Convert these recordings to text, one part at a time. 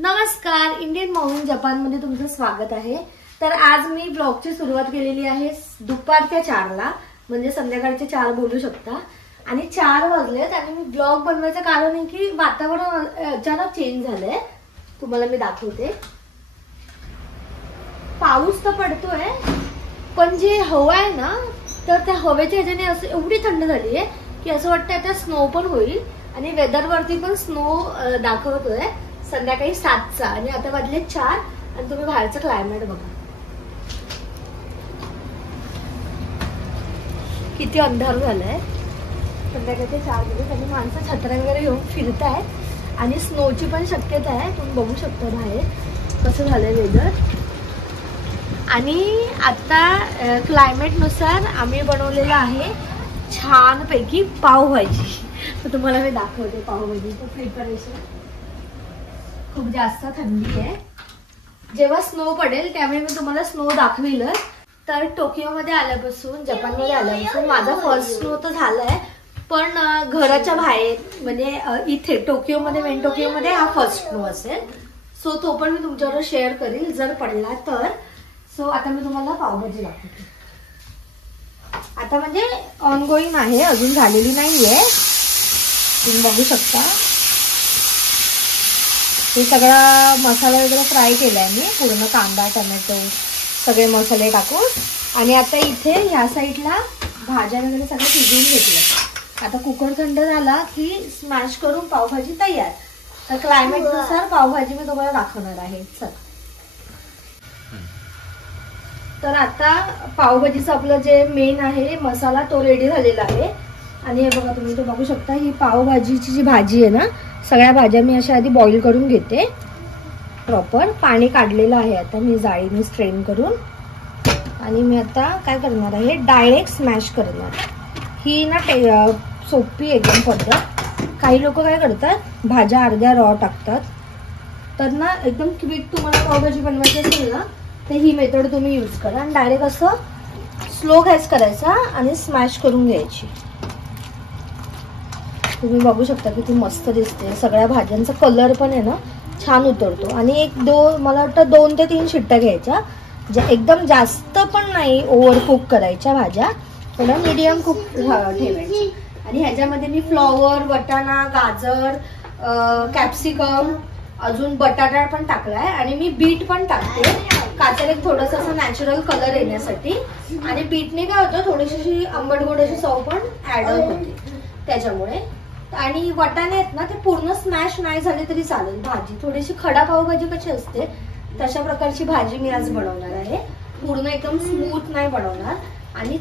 नमस्कार, Indian Maugham जपानमध्ये तुमचं स्वागत आहे। तर आज मी ब्लॉगची सुरुवात केलेली आहे दुपारच्या 4ला, म्हणजे संध्याकाळचे 4 बोलू शकता। आणि 4 वाजलेत आणि मी ब्लॉग बनवायचं कारण आहे की वातावरण अचानक चेंज झालंय। तुम्हाला मी दाखवते। पाऊस तर पडतोय, पण जे हवा आहे ना, तर त्या हवेच्या ह्याच्याने असं एवढी थंड झाली आहे की असं वाटतं आता स्नो पण होईल। आणि वेदर वरती पण स्नो दाखवतोय संध्याकाळी 7चा आणि आता वाजले 4 आणि तुम्ही बाहेरचं क्लायमेट बघा किती अंधार झालाय। संध्याकाळचे 4 दिवस आणि माणसं छत्र्या वगैरे घेऊन फिरतायत आणि स्नोची पण शक्यता आहे। तुम्ही बघू शकता बाहेर कसं झालंय वेदर। आणि आता क्लायमेट नुसार आम्ही बनवलेलं आहे छान पैकी पावभाजी। तर तुम्हाला मी दाखवते पावभाजीचं प्रिपरेशन। खूप जास्त थंडी आहे, जेव्हा स्नो पडेल त्यावेळी मी तुम्हाला स्नो दाखविल। तर टोकियोमध्ये आल्यापासून, जपानमध्ये आल्यापासून माझा फर्स्ट स्नो तर झालाय, पण घराच्या बाहेर म्हणजे इथे टोकियोमध्ये, मेन टोकियोमध्ये हा फर्स्ट स्नो असेल। सो तो पण मी तुमच्याबरोबर शेअर करील जर पडला तर। सो आता मी तुम्हाला पावभाजी दाखवते। आता म्हणजे ऑनगोईंग आहे, अजून झालेली नाहीये, तुम्ही बघू शकता। हे सगळा मसाला वगैरे फ्राय केलाय मी पूर्ण, कांदा टोमॅटो सगळे मसाले टाकून। आणि आता इथे ह्या साईडला भाज्या वगैरे सगळं शिजवून घेतलं। आता कुकर थंड झाला की स्मॅश करून पावभाजी तयार। तर क्लायमेट नुसार पावभाजी मी तुम्हाला दाखवणार आहे। चल, तर आता पावभाजीचं आपलं जे मेन आहे मसाला तो रेडी झालेला आहे। आणि हे बघा, तुम्ही तो बघू शकता। ही पावभाजीची जी भाजी आहे ना, सगळ्या भाज्या मी अशा आधी बॉईल करून घेते प्रॉपर। पाणी काढलेलं आहे आता मी जाळीने स्ट्रेन करून। आणि मी आता काय करणार आहे, डायरेक्ट स्मॅश करणार। ही ना सोपी एकदम पद्धत। काही लोक काय करतात, भाज्या अर्ध्या रॉ टाकतात। तर ना एकदम क्विक तुम्हाला पावभाजी बनवायची असेल ना, तर ही मेथड तुम्ही यूज करा। आणि डायरेक्ट असं स्लो गॅस करायचा आणि स्मॅश करून घ्यायची। तुम्ही बघू शकता किती मस्त दिसते। सगळ्या भाज्यांचा कलर पण आहे ना छान उतरतो। आणि मला वाटतं 2 ते 3 शिट्ट्या घ्यायच्या, ज्या एकदम जास्त पण नाही ओव्हर कुक करायच्या भाज्या, थोडा मीडियम कुक ठेवायची। आणि ह्याच्यामध्ये मी फ्लॉवर, वाटाणा, गाजर, कॅप्सिकम, अजून बटाटा पण टाकलाय। आणि मी बीट पण टाकते का तर एक थोडंसं असं नॅचरल कलर येण्यासाठी। आणि बीटने काय होतं, थोडीशी आंबट गोड अशी चव पण ऍड होते त्याच्यामुळे। आणि वाटाणे आहेत ना, ते पूर्ण स्मॅश नाही झाले तरी चालेल। भाजी थोडीशी खडा पावभाजी कशी असते तशा प्रकारची भाजी मी आज बनवणार आहे। पूर्ण एकदम स्मूथ नाही बनवणार। आणि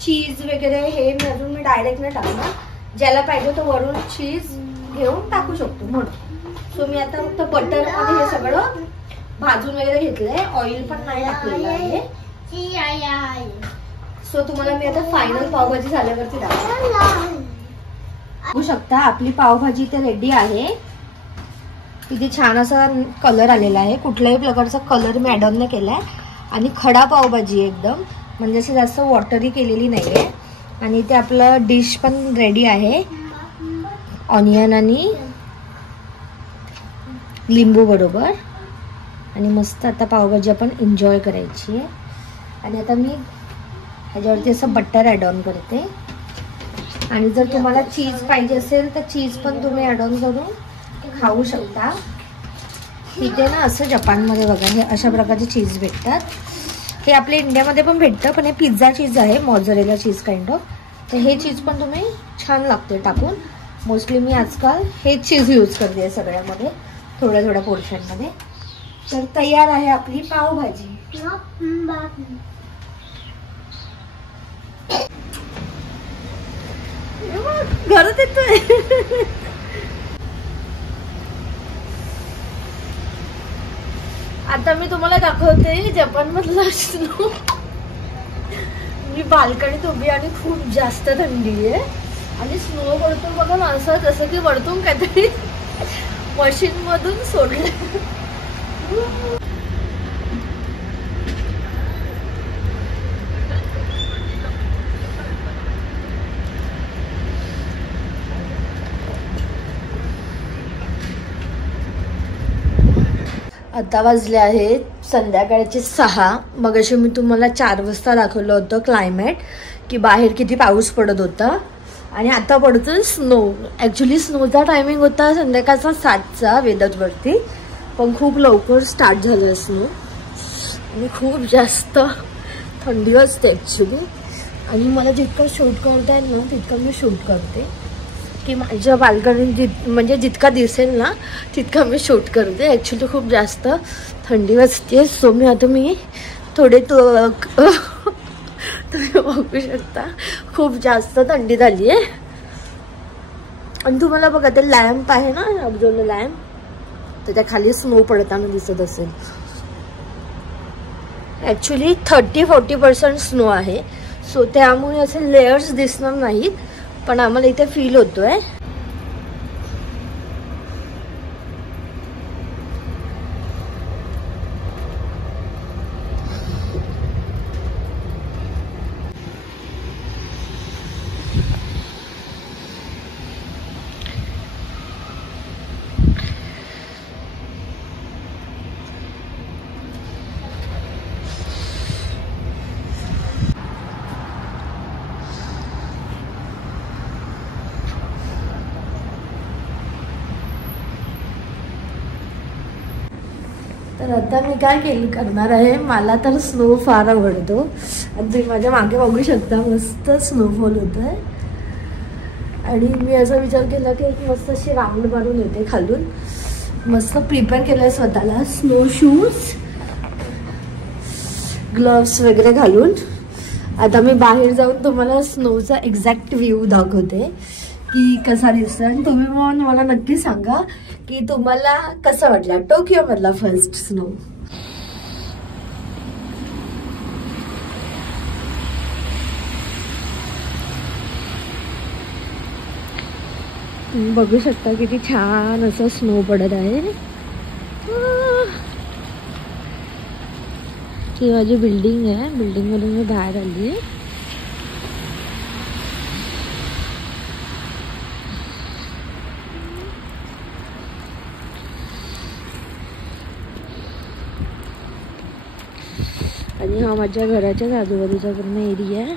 चीज वगैरे हे मी डायरेक्ट नाही टाकणार, ज्याला पाहिजे तो वरून चीज घेऊन टाकू शकतो म्हणून। सो मी आता फक्त बटर मध्ये हे सगळं भाजून वगैरे घेतलंय, ऑइल पण नाही टाकलेलं आहे। सो तुम्हाला मी आता फायनल पावभाजी झाल्यावरती दाखवते। बघू शकता आपली पावभाजी ते रेडी आहे। इथे छान असा कलर आलेला आहे, कुठल्याही प्रकारचा कलर मी ऍड ऑन नाही केलाय। आणि खडा पावभाजी एकदम, म्हणजे अशी जास्त वॉटरी केलेली नाहीये। आणि ते आपलं डिश पण रेडी आहे, ऑनियन आणि लिंबू बरोबर। आणि मस्त आता पावभाजी आपण एन्जॉय करायची आहे। आणि आता मी ह्याच्यावरती असं बटर ऍड ऑन करते। आणि जर तुम्हाला चीज पाहिजे असेल तर चीज पण तुम्ही ऍड ऑन करून खाऊ शकता। इथे ना असं जपानमध्ये बघा, हे अशा प्रकारचे चीज भेटतात। हे आपल्या इंडियामध्ये पण भेटतं, पण हे पिझ्झा चीज आहे, मॉझरेला चीज काइंड ऑफ। तर हे चीज पण तुम्ही छान लागते टाकून। मोस्टली मी आजकाल हे चीज यूज करते सगळ्यामध्ये, थोड्या थोड्या पोर्शनमध्ये। तर तयार आहे आपली पावभाजी। घरात येतोय। आता मी तुम्हाला दाखवते जपान मधला स्नो। मी बाल्कनीत उभी आणि खूप जास्त थंडी आहे आणि स्नो पडतो बघा ना, असं जसं की वरतून काहीतरी मशीन मधून सोडलं। आता वाजले आहेत संध्याकाळचे 6. मगाशी मी तुम्हाला 4 वाजता दाखवलं होतं क्लायमेट की बाहेर किती पाऊस पडत होता आणि आता पडतोय स्नो. ॲक्च्युली स्नोचा टायमिंग होता संध्याकाळचा 7चा वेदरवरती, पण खूप लवकर स्टार्ट झालं स्नो आणि खूप जास्त थंडी असते ॲक्च्युली. आणि मला जितकं शूट करता येईल ना तितकं मी शूट करते की माझ्या बाल्कनीत म्हणजे जितका दिसेल ना तितका मी शूट करते. ॲक्च्युली खूप जास्त थंडी वाजते. सो मी थोडे तुम्ही बघू शकता खूप जास्त थंडी झाली आहे. आणि तुम्हाला बघा ते लॅम्प आहे ना अब्जोला लॅम्प, त्याच्या खाली स्नो पडताना दिसत असेल. ॲक्च्युली 30-40% स्नो आहे. सो त्यामुळे असे लेयर्स दिसणार नाहीत, पण आम्हाला इथे फील होतोय. तर आता मी काय करणार आहे, मला तर स्नो फार आवडतो आणि तुम्ही माझ्या मागे बघू शकता मस्त स्नोफॉल होत आहे. आणि मी असा विचार केला की एक मस्त अशी राऊंड मारून येते खालून. मस्त प्रिपेअर केलं आहे स्वतःला, स्नो शूज, ग्लव्स वगैरे घालून. आता मी बाहेर जाऊन तुम्हाला स्नोचा एक्झॅक्ट व्ह्यू दाखवते की कसा दिसतो. आणि तुम्ही मग मला नक्की सांगा की तुम्हाला कसा वाटला टोकियो मधला फर्स्ट स्नो. बघू शकता किती छान असं स्नो पडत आहे. ही माझी बिल्डिंग आहे, बिल्डिंग मधून मी बाहेर आली आहे. आणि हा माझ्या घराच्याच आजूबाजूचा पूर्ण एरिया आहे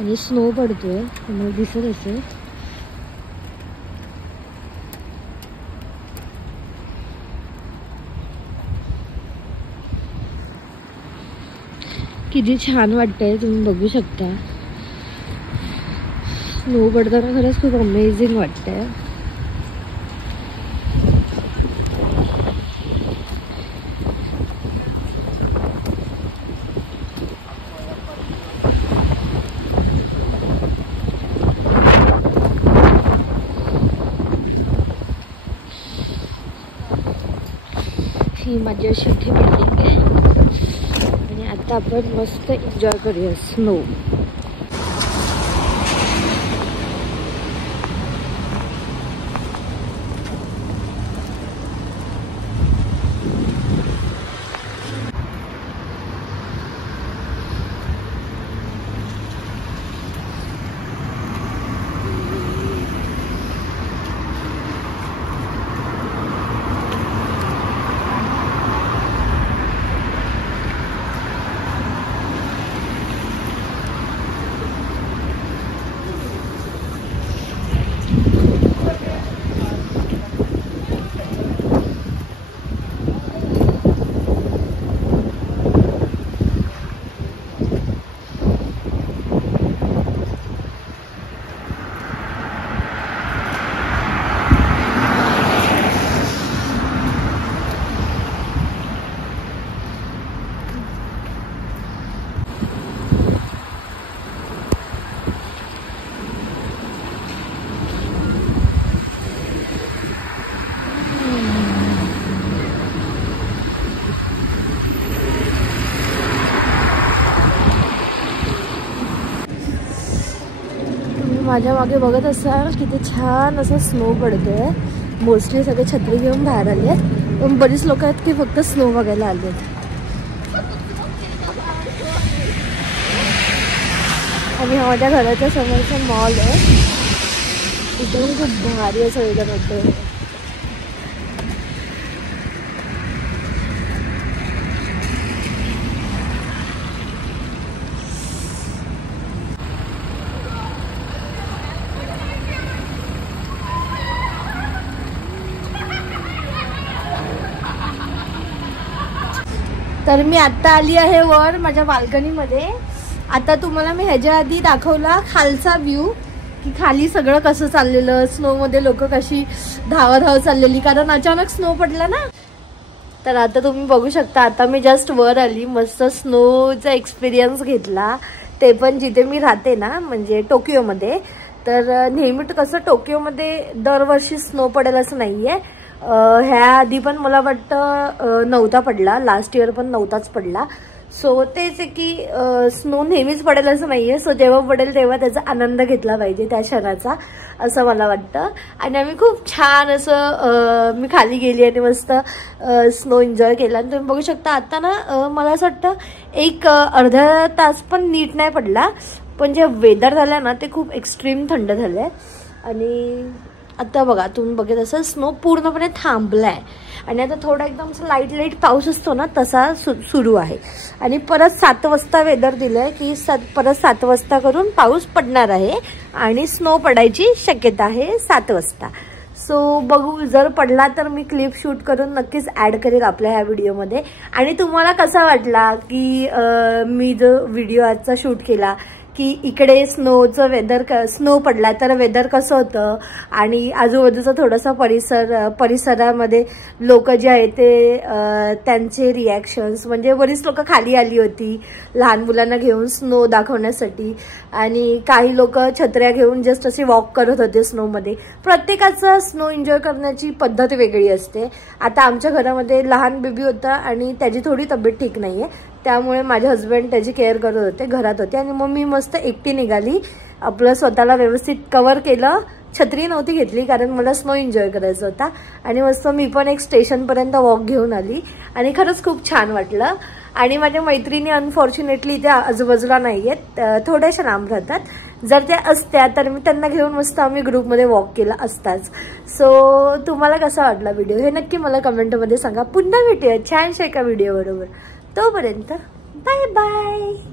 आणि स्नो पडतोय तुम्हाला दिसत असेल. किती छान वाटतंय तुम्ही बघू शकता. स्नो पडताना खरंच खूप अमेझिंग वाटतंय. ही माझी अशी इथे बिल्डिंग आहे आणि आता आपण मस्त एन्जॉय करूया स्नो. माझ्या मागे बघत असाल किती छान असं स्नो पडतोय. मोस्टली सगळे छत्री घेऊन बाहेर आले आहेत, पण बरीच लोक आहेत की फक्त स्नो बघायला आले आहेत. आणि हा माझ्या घराच्या समोरचा मॉल आहे, इथे पण खूप भारी असं वेगळं होतं. तर मी आता आली आहे वर माझ्या बाल्कनीमध्ये. आता तुम्हाला मी ह्याच्या आधी दाखवला खालचा व्ह्यू की खाली सगळं कसं चाललेलं, स्नोमध्ये लोक कशी धावाधाव चाललेली, कारण अचानक स्नो पडला ना. तर आता तुम्ही बघू शकता, आता मी जस्ट वर आली, मस्त स्नोचा एक्सपिरियन्स घेतला, ते पण जिथे मी राहते ना, म्हणजे टोकियोमध्ये. तर नेहमी कसं टोकियोमध्ये दरवर्षी स्नो पडेल असं नाहीये. ह्या आधी पण मला वाटतं नव्हता पडला, लास्ट इयर पण नव्हताच पडला. सो तेच आहे की स्नो नेहमीच पडेल असं नाहीये. सो जेव्हा पडेल तेव्हा त्याचा आनंद घेतला पाहिजे त्या क्षणाचा, असं मला वाटतं. आणि आम्ही खूप छान असं मी खाली गेली आणि मस्त स्नो एन्जॉय केला. आणि तुम्ही बघू शकता आता ना मला असं वाटतं एक अर्धा तास पण नीट नाही पडला, पण जे वेदर झालं ना ते खूप एक्स्ट्रीम थंड झालंय. आणि आता बघा तुम्ही बघत असं स्नो पूर्णपणे थांबलाय आणि आता थोडा एकदम लाईट लाईट पाऊस असतो ना तसा सुरू आहे. आणि परत 7 वाजता वेदर दिलंय की परत 7 वाजता करून पाऊस पडणार आहे आणि स्नो पडायची शक्यता आहे 7 वाजता. सो बघू, जर पडला तर मी क्लिप शूट करून नक्कीच ऍड करेल आपल्या ह्या व्हिडिओमध्ये. आणि तुम्हाला कसा वाटला की मी जो व्हिडिओ आजचा शूट केला की इकडे स्नोचं वेदर, स्नो पडला तर वेदर कसं होतं आणि आजूबाजूचा थोडासा परिसरामध्ये लोक जे आहेत ते त्यांचे रिॲक्शन्स, म्हणजे बरीच लोक खाली आली होती लहान मुलांना घेऊन स्नो दाखवण्यासाठी आणि काही लोक छत्र्या घेऊन जस्ट असे वॉक करत होते स्नोमध्ये. प्रत्येकाचं स्नो एन्जॉय करण्याची पद्धत वेगळी असते. आता आमच्या घरामध्ये लहान बेबी होता आणि त्याची थोडी तब्येत ठीक नाहीये, त्यामुळे माझे हस्बंड त्याची केअर करत होते, घरात होते आणि मग मी मस्त एकटी निघाली. आपलं स्वतःला व्यवस्थित कव्हर केलं, छत्री नव्हती घेतली कारण मला स्नो एन्जॉय करायचा होता. आणि मस्त मी पण एक स्टेशनपर्यंत वॉक घेऊन आली आणि खरंच खूप छान वाटलं. आणि माझ्या मैत्रिणी अनफॉर्च्युनेटली त्या आजूबाजूला नाही आहेत, थोड्याशा लांब राहतात. जर त्या असत्या तर मी त्यांना घेऊन मस्त आम्ही ग्रुपमध्ये वॉक केला असताच. सो तुम्हाला कसा वाटला व्हिडिओ हे नक्की मला कमेंटमध्ये सांगा. पुन्हा भेटूया छानशा एका व्हिडिओ बरोबर. तोपर्यंत बाय बाय.